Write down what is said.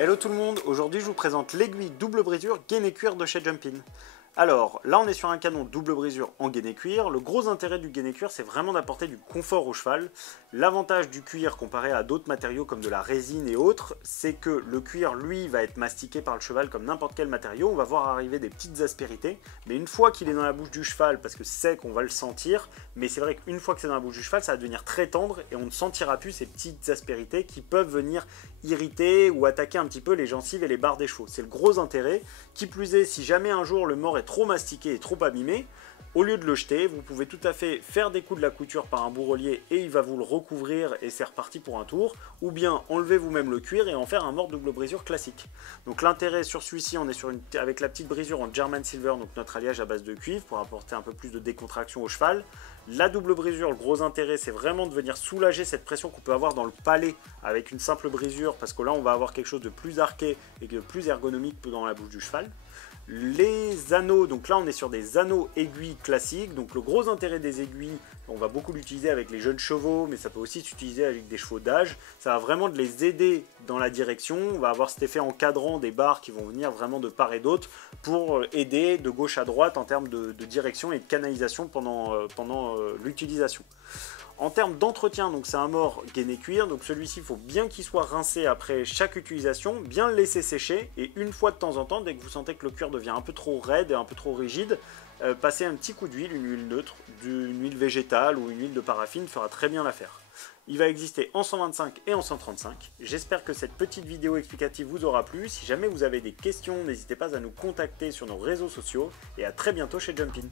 Hello tout le monde, aujourd'hui je vous présente l'aiguille double brisure gaine et cuir de chez Jumpin. Alors là on est sur un canon double brisure en gaine et cuir. Le gros intérêt du gaine et cuir c'est vraiment d'apporter du confort au cheval. L'avantage du cuir comparé à d'autres matériaux comme de la résine et autres, c'est que le cuir lui va être mastiqué par le cheval comme n'importe quel matériau. On va voir arriver des petites aspérités, mais une fois qu'il est dans la bouche du cheval, parce que c'est qu'on va le sentir, mais c'est vrai qu'une fois que c'est dans la bouche du cheval ça va devenir très tendre et on ne sentira plus ces petites aspérités qui peuvent venir irriter ou attaquer un petit peu les gencives et les barres des chevaux. C'est le gros intérêt. Qui plus est, si jamais un jour le mors est trop mastiqué et trop abîmé, au lieu de le jeter, vous pouvez tout à fait faire des coups de la couture par un bourrelier et il va vous le recouvrir et c'est reparti pour un tour, ou bien enlever vous-même le cuir et en faire un mort double brisure classique. Donc l'intérêt sur celui-ci, on est sur avec la petite brisure en German Silver, donc notre alliage à base de cuivre pour apporter un peu plus de décontraction au cheval. La double brisure, le gros intérêt, c'est vraiment de venir soulager cette pression qu'on peut avoir dans le palais avec une simple brisure, parce que là on va avoir quelque chose de plus arqué et de plus ergonomique dans la bouche du cheval. Les anneaux, donc là on est sur des anneaux aiguilles classiques, donc le gros intérêt des aiguilles, on va beaucoup l'utiliser avec les jeunes chevaux, mais ça peut aussi s'utiliser avec des chevaux d'âge, ça va vraiment de les aider dans la direction, on va avoir cet effet encadrant des barres qui vont venir vraiment de part et d'autre pour aider de gauche à droite en termes de direction et de canalisation pendant l'utilisation. En termes d'entretien, donc c'est un mort gaine et cuir, donc celui-ci il faut bien qu'il soit rincé après chaque utilisation, bien le laisser sécher et une fois de temps en temps, dès que vous sentez que le cuir devient un peu trop raide et un peu trop rigide, passez un petit coup d'huile, une huile neutre, une huile végétale ou une huile de paraffine fera très bien l'affaire. Il va exister en 125 et en 135. J'espère que cette petite vidéo explicative vous aura plu. Si jamais vous avez des questions, n'hésitez pas à nous contacter sur nos réseaux sociaux et à très bientôt chez Jumpin.